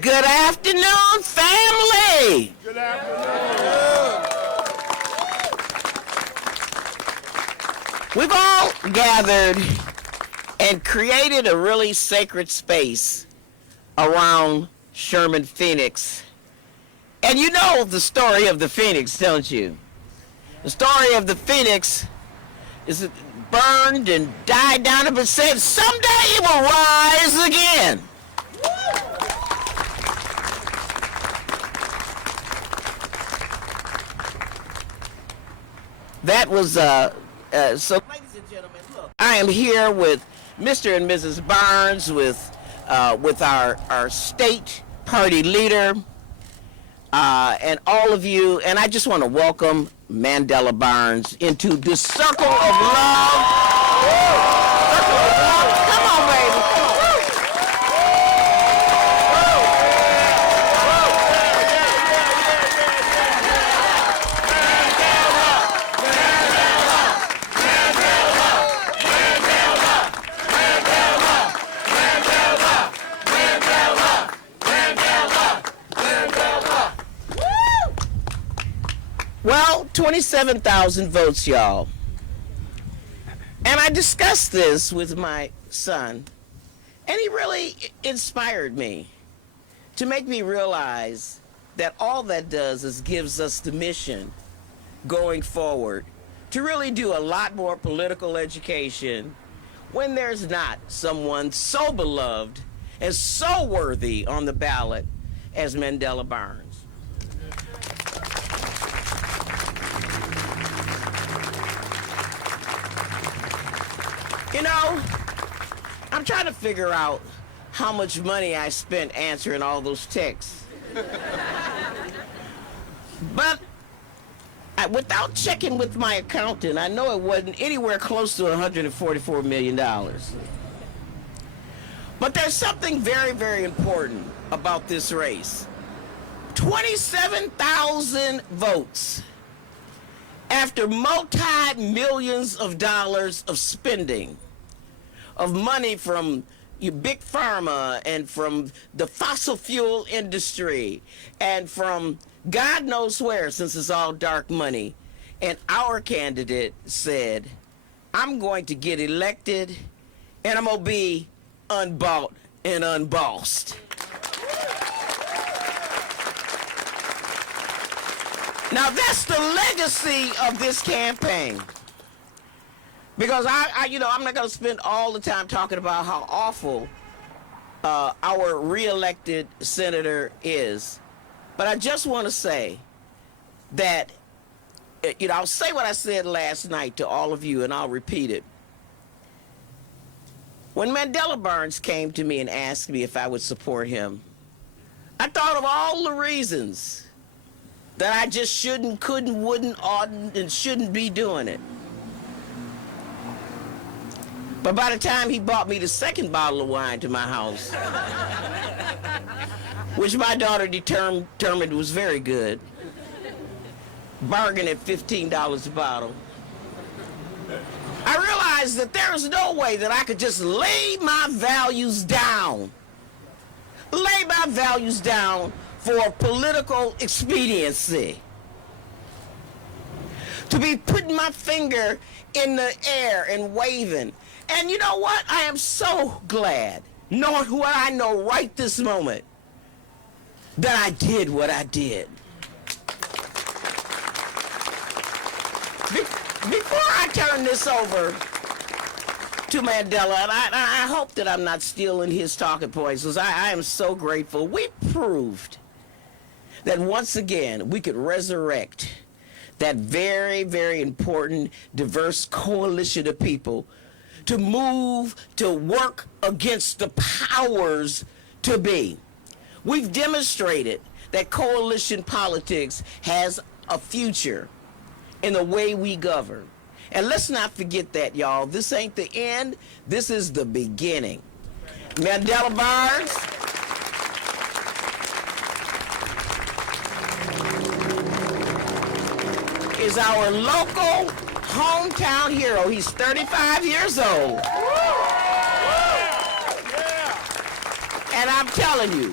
Good afternoon, family. Good afternoon. We've all gathered and created a really sacred space around Sherman Phoenix. And you know the story of the Phoenix, don't you? The story of the Phoenix is it burned and died down, but said someday it will rise again. That was, so ladies and gentlemen, look, I am here with Mr. and Mrs. Barnes, with our state party leader, and all of you, and I just want to welcome Mandela Barnes into this circle of love. Circle of love. Come on, baby. Well, 27,000 votes, y'all. And I discussed this with my son, and he really inspired me to make me realize that all that does is gives us the mission going forward to really do a lot more political education when there's not someone so beloved and so worthy on the ballot as Mandela Barnes. You know, I'm trying to figure out how much money I spent answering all those texts. But without checking with my accountant, I know it wasn't anywhere close to $144 million. But there's something very, very important about this race. 27,000 votes after multi-millions of dollars of spending, of money from big pharma and from the fossil fuel industry and from God knows where, since it's all dark money. And our candidate said, I'm going to get elected and I'm going to be unbought and unbossed. Now that's the legacy of this campaign. Because I'm not going to spend all the time talking about how awful our re-elected senator is. But I just want to say that, I'll say what I said last night to all of you, and I'll repeat it. When Mandela Barnes came to me and asked me if I would support him, I thought of all the reasons that I just shouldn't, couldn't, wouldn't, oughtn't, and shouldn't be doing it. But by the time he bought me the second bottle of wine to my house, which my daughter determined was very good, bargain at $15 a bottle, I realized that there was no way that I could just lay my values down. Lay my values down for political expediency. To be putting my finger in the air and waving. And you know what? I am so glad, knowing what I know right this moment, that I did what I did. Before I turn this over to Mandela, and I hope that I'm not stealing his talking points, because I am so grateful. We proved that once again we could resurrect that very, very important, diverse coalition of people to move, to work against the powers to be. We've demonstrated that coalition politics has a future in the way we govern. And let's not forget that, y'all. This ain't the end. This is the beginning. Mandela Barnes. Is our local hometown hero. He's 35 years old. And I'm telling you,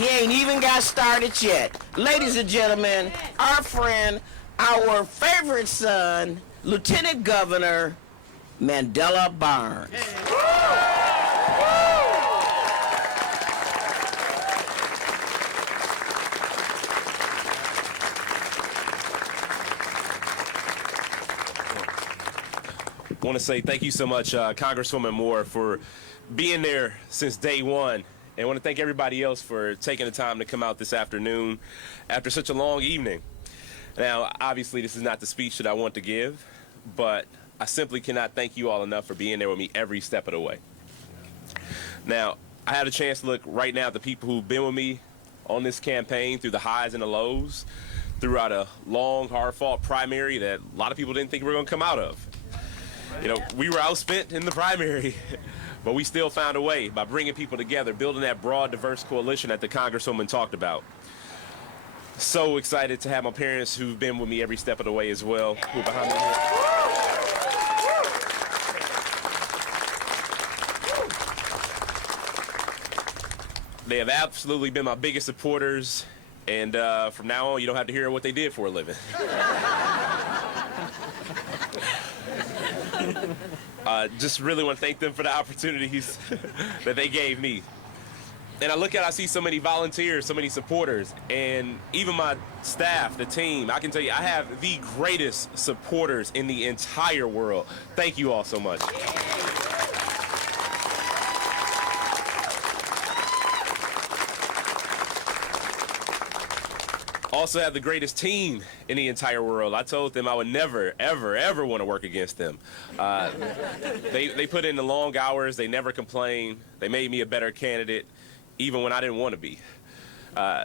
He ain't even got started yet. Ladies and gentlemen, our friend, our favorite son, Lieutenant Governor Mandela Barnes. I want to say thank you so much, Congresswoman Moore, for being there since day one. And I want to thank everybody else for taking the time to come out this afternoon after such a long evening. Now, obviously, this is not the speech that I want to give, but I simply cannot thank you all enough for being there with me every step of the way. Now, I had a chance to look right now at the people who've been with me on this campaign through the highs and the lows, throughout a long, hard-fought primary that a lot of people didn't think we were going to come out of. You know, we were outspent in the primary, but we still found a way by bringing people together, building that broad, diverse coalition that the Congresswoman talked about. So excited to have my parents who've been with me every step of the way as well, who are behind me here. They have absolutely been my biggest supporters, and from now on, you don't have to hear what they did for a living. Just really want to thank them for the opportunities that they gave me. And I look at, I see so many volunteers, so many supporters, and even my staff, the team. I can tell you, I have the greatest supporters in the entire world. Thank you all so much. Also have the greatest team in the entire world. I told them I would never, ever, ever want to work against them. They put in the long hours. They never complained. They made me a better candidate, even when I didn't want to be.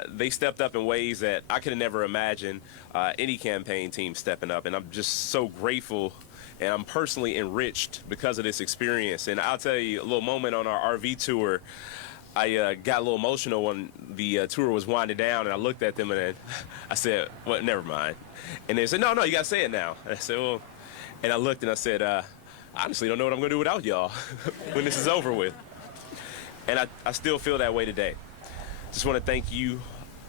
They stepped up in ways that I could have never imagined any campaign team stepping up, and I'm just so grateful, and I'm personally enriched because of this experience. And I'll tell you a little moment on our RV tour. I got a little emotional when the tour was winding down, and I looked at them and I said, well, never mind. And they said, no, you got to say it now. And I said, well, and I looked and I said, I honestly don't know what I'm going to do without y'all when this is over with. And I still feel that way today. Just want to thank you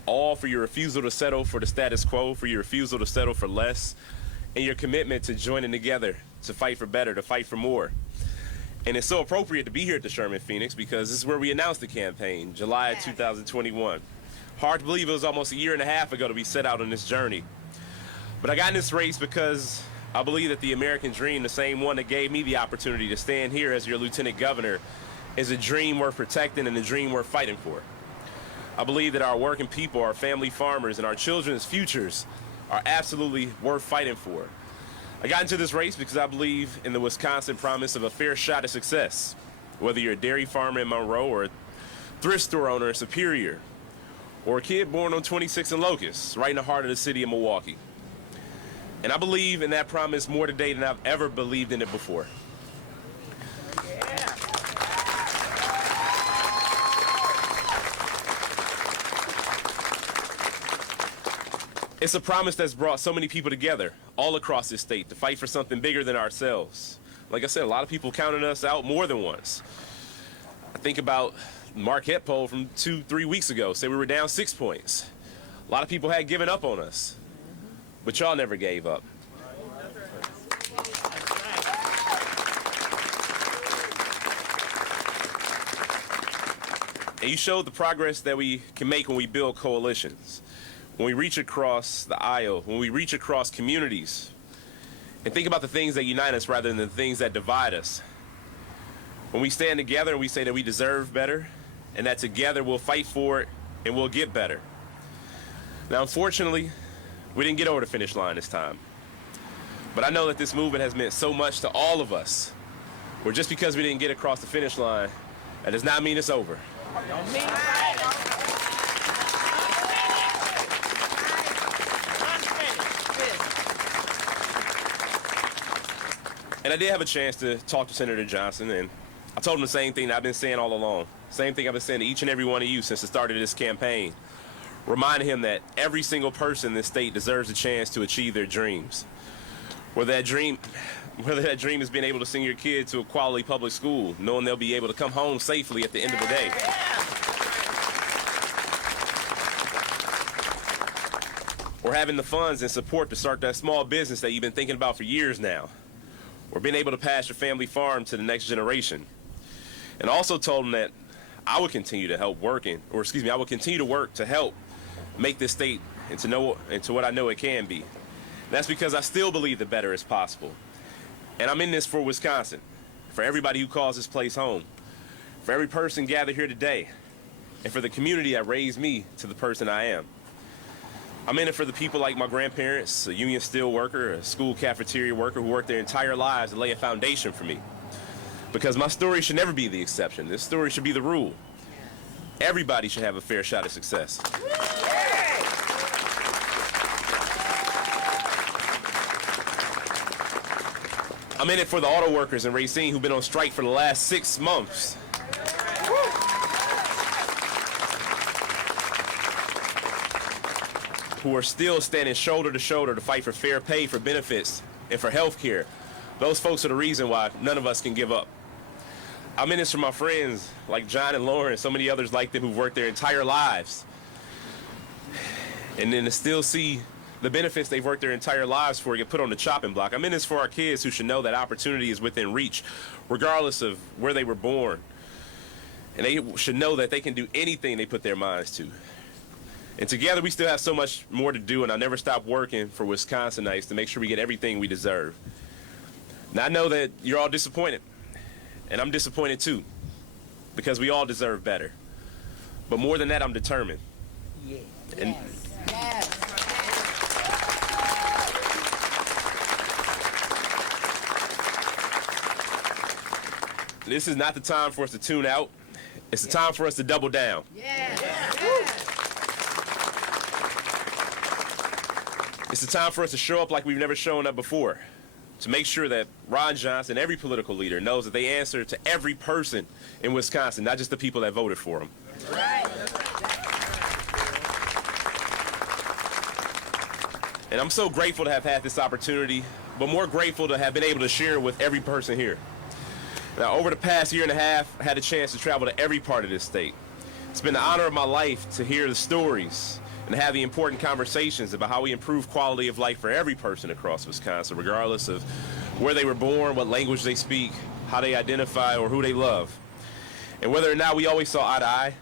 all for your refusal to settle for the status quo, for your refusal to settle for less, and your commitment to joining together to fight for better, to fight for more. And it's so appropriate to be here at the Sherman Phoenix because this is where we announced the campaign, July of 2021. Hard to believe it was almost a year and a half ago to be set out on this journey. But I got in this race because I believe that the American dream, the same one that gave me the opportunity to stand here as your lieutenant governor, is a dream worth protecting and a dream worth fighting for. I believe that our working people, our family farmers, and our children's futures are absolutely worth fighting for. I got into this race because I believe in the Wisconsin promise of a fair shot at success, whether you're a dairy farmer in Monroe or a thrift store owner in Superior, or a kid born on 26 and Locust, right in the heart of the city of Milwaukee. And I believe in that promise more today than I've ever believed in it before. It's a promise that's brought so many people together all across this state to fight for something bigger than ourselves. Like I said, a lot of people counted us out more than once. I think about Marquette poll from 2-3 weeks ago, said we were down 6 points. A lot of people had given up on us, but y'all never gave up. And you showed the progress that we can make when we build coalitions. When we reach across the aisle, when we reach across communities, and think about the things that unite us rather than the things that divide us. When we stand together and we say that we deserve better, and that together we'll fight for it and we'll get better. Now, unfortunately, we didn't get over the finish line this time. But I know that this movement has meant so much to all of us, where just because we didn't get across the finish line, that does not mean it's over. Don't mean it. And I did have a chance to talk to Senator Johnson, and I told him the same thing that I've been saying all along. Same thing I've been saying to each and every one of you since the start of this campaign. Reminding him that every single person in this state deserves a chance to achieve their dreams. Whether that dream is being able to send your kid to a quality public school, knowing they'll be able to come home safely at the end of the day. or having the funds and support to start that small business that you've been thinking about for years now, or being able to pass your family farm to the next generation. And also told them that I would continue to help I would continue to work to help make this state into what I know it can be. And that's because I still believe the better is possible. And I'm in this for Wisconsin, for everybody who calls this place home, for every person gathered here today, and for the community that raised me to the person I am. I'm in it for the people like my grandparents, a union steel worker, a school cafeteria worker who worked their entire lives to lay a foundation for me. Because my story should never be the exception. This story should be the rule. Everybody should have a fair shot at success. I'm in it for the auto workers in Racine who've been on strike for the last 6 months. Who are still standing shoulder to shoulder to fight for fair pay, for benefits, and for health care. Those folks are the reason why none of us can give up. I'm in this for my friends like John and Lauren and so many others like them who've worked their entire lives. And then to still see the benefits they've worked their entire lives for get put on the chopping block. I'm in this for our kids who should know that opportunity is within reach, regardless of where they were born. And they should know that they can do anything they put their minds to. And together we still have so much more to do, and I'll never stop working for Wisconsinites to make sure we get everything we deserve. And I know that you're all disappointed, and I'm disappointed too, because we all deserve better. But more than that, I'm determined. Yes. And Yes. this is not the time for us to tune out. It's the time for us to double down. Yes. It's the time for us to show up like we've never shown up before, to make sure that Ron Johnson, every political leader, knows that they answer to every person in Wisconsin, not just the people that voted for them. Right. And I'm so grateful to have had this opportunity, but more grateful to have been able to share it with every person here. Now, over the past year and a half, I had a chance to travel to every part of this state. It's been the honor of my life to hear the stories and have the important conversations about how we improve quality of life for every person across Wisconsin, regardless of where they were born, what language they speak, how they identify, or who they love. And whether or not we always saw eye to eye,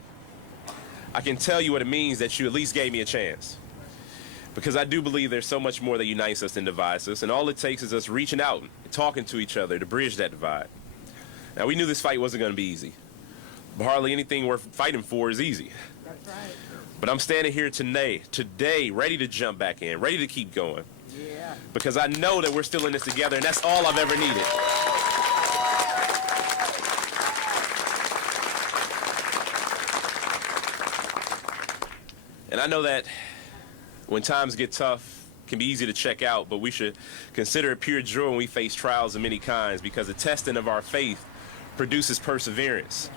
I can tell you what it means that you at least gave me a chance. Because I do believe there's so much more that unites us than divides us, and all it takes is us reaching out and talking to each other to bridge that divide. Now, we knew this fight wasn't going to be easy, but hardly anything worth fighting for is easy. That's right. But I'm standing here today, ready to jump back in, ready to keep going. Yeah. Because I know that we're still in this together, and that's all I've ever needed. And I know that when times get tough, it can be easy to check out, but we should consider it pure joy when we face trials of many kinds, because the testing of our faith produces perseverance.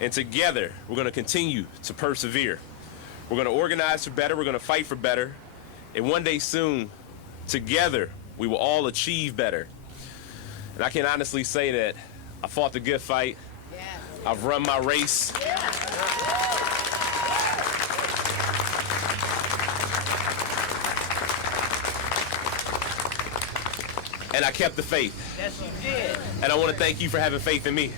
And together, we're going to continue to persevere. We're going to organize for better. We're going to fight for better. And one day soon, together, we will all achieve better. And I can honestly say that I fought the good fight. Yeah. I've run my race. And I kept the faith. Yes, you did. And I want to thank you for having faith in me.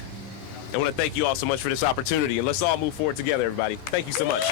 I want to thank you all so much for this opportunity. And let's all move forward together, everybody. Thank you so much.